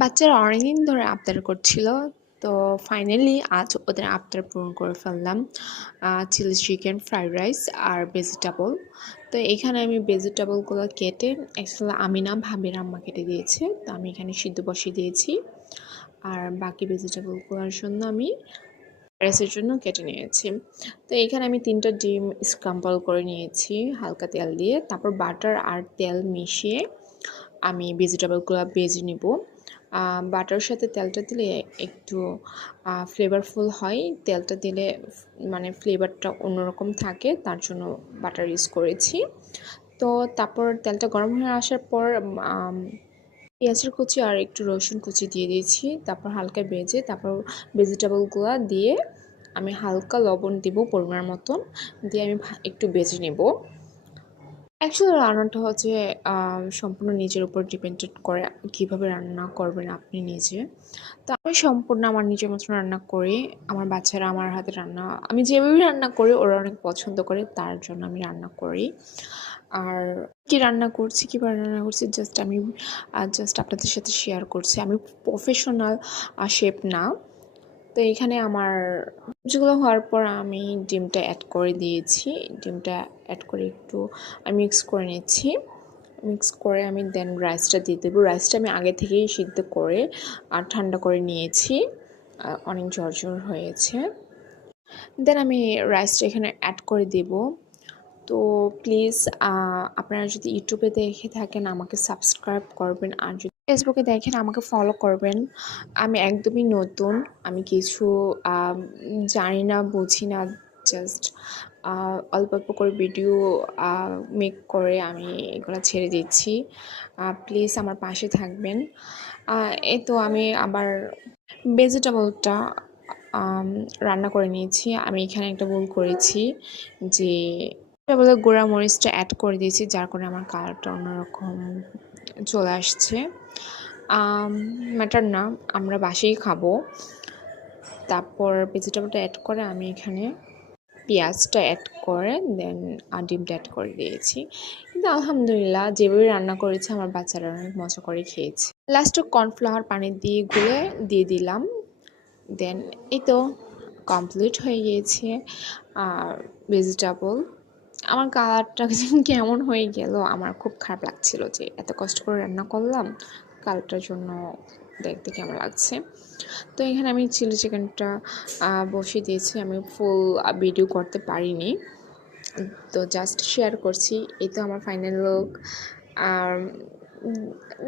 বাচ্চারা অনেকদিন ধরে আবদার করছিল। তো ফাইনালি আজ ওদের আবদার পূরণ করে ফেললাম। চিলি চিকেন, ফ্রাইড রাইস আর ভেজিটেবল। তো এখানে আমি ভেজিটেবলগুলো কেটে, অ্যাকচুয়ালি আমি না, ভাবির আম্মা কেটে দিয়েছে, তো আমি এখানে সিদ্ধ বসিয়ে দিয়েছি। আর বাকি ভেজিটেবলগুলোর জন্য আমি রাইসের জন্য কেটে নিয়েছি। তো এখানে আমি 3টা ডিম স্ক্রাম্বল করে নিয়েছি হালকা তেল দিয়ে। তারপর বাটার আর তেল মিশিয়ে আমি ভেজিটেবলগুলো ভেজে নিব। বাটারের সাথে তেলটা দিলে একটু ফ্লেভারফুল হয়। তেলটা দিলে মানে ফ্লেভারটা অন্যরকম থাকে, তার জন্য বাটার ইউজ করেছি। তো তারপর তেলটা গরম হয়ে আসার পর পেঁয়াজের কুচি আর একটু রসুন কুচি দিয়ে দিয়েছি। তারপর হালকা ভেজে তারপর ভেজিটেবলগুলো দিয়ে আমি হালকা লবণ দিব পরিমাণ মতন, দিয়ে আমি একটু ভেজে নেব। অ্যাকচুয়ালি রান্নাটা হচ্ছে সম্পূর্ণ নিজের উপর ডিপেন্ডেড করে কীভাবে রান্না করবেন আপনি নিজে। তো আমি সম্পূর্ণ আমার নিজের মতন রান্না করি। আমার বাচ্চারা আমার হাতে রান্না, আমি যেভাবে রান্না করি ওরা অনেক পছন্দ করে, তার জন্য আমি রান্না করি। আর কি রান্না করছি, কীভাবে রান্না করছি জাস্ট আপনাদের সাথে শেয়ার করছি। আমি প্রফেশনাল শেফ না। তো এখানে আমার সবজিগুলো হওয়ার পর আমি ডিমটা অ্যাড করে দিয়েছি। ডিমটা অ্যাড করে একটু আমি মিক্স করে নিচ্ছি। মিক্স করে আমি দেন রাইসটা দিয়ে দেবো। রাইসটা আমি আগে থেকেই সিদ্ধ করে আর ঠান্ডা করে নিয়েছি, অনেক ঝরঝর হয়েছে। দেন আমি রাইসটা এখানে অ্যাড করে দেব। তো প্লিজ আপনারা যদি ইউটিউবে দেখে থাকেন আমাকে সাবস্ক্রাইব করবেন, আর যদি ফেসবুকে দেখেন আমাকে ফলো করবেন। আমি একদমই নতুন, আমি কিছু জানি না, বুঝি না, জাস্ট অল্প অল্প করে ভিডিও মেক করে আমি এগুলো ছেড়ে দিচ্ছি। প্লিজ আমার পাশে থাকবেন। এই তো আমি আবার ভেজিটেবলটা রান্না করে নিয়েছি। আমি এখানে একটা ভুল করেছি যে বলে গুঁড়া মরিচটা অ্যাড করে দিয়েছি, যার কারণে আমার কালারটা অন্যরকম চলে আসছে। ম্যাটার না, আমরা বাসেই খাবো। তারপর ভেজিটেবলটা অ্যাড করে আমি এখানে পেঁয়াজটা অ্যাড করে দেন ডিমটা অ্যাড করে দিয়েছি। কিন্তু আলহামদুলিল্লাহ যেভাবে রান্না করেছে আমার বাচ্চারা অনেক মজা করে খেয়েছে। লাস্টে কর্নফ্লাওয়ার পানি দিয়ে গুলে দিয়ে দিলাম। দেন এই তো কমপ্লিট হয়ে গিয়েছে ভেজিটেবল। আমার কালারটা কেমন হয়ে গেল, আমার খুব খারাপ লাগছিল যে এত কষ্ট করে রান্না করলাম, কালারটার জন্য দেখতে কেমন লাগছে। তো এখানে আমি চিলি চিকেনটা বসিয়ে দিয়েছি। আমি ফুল ভিডিও করতে পারিনি, তো জাস্ট শেয়ার করছি। এই তো আমার ফাইনাল লুক। আর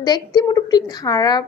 দেখতে মোটামুটি খারাপ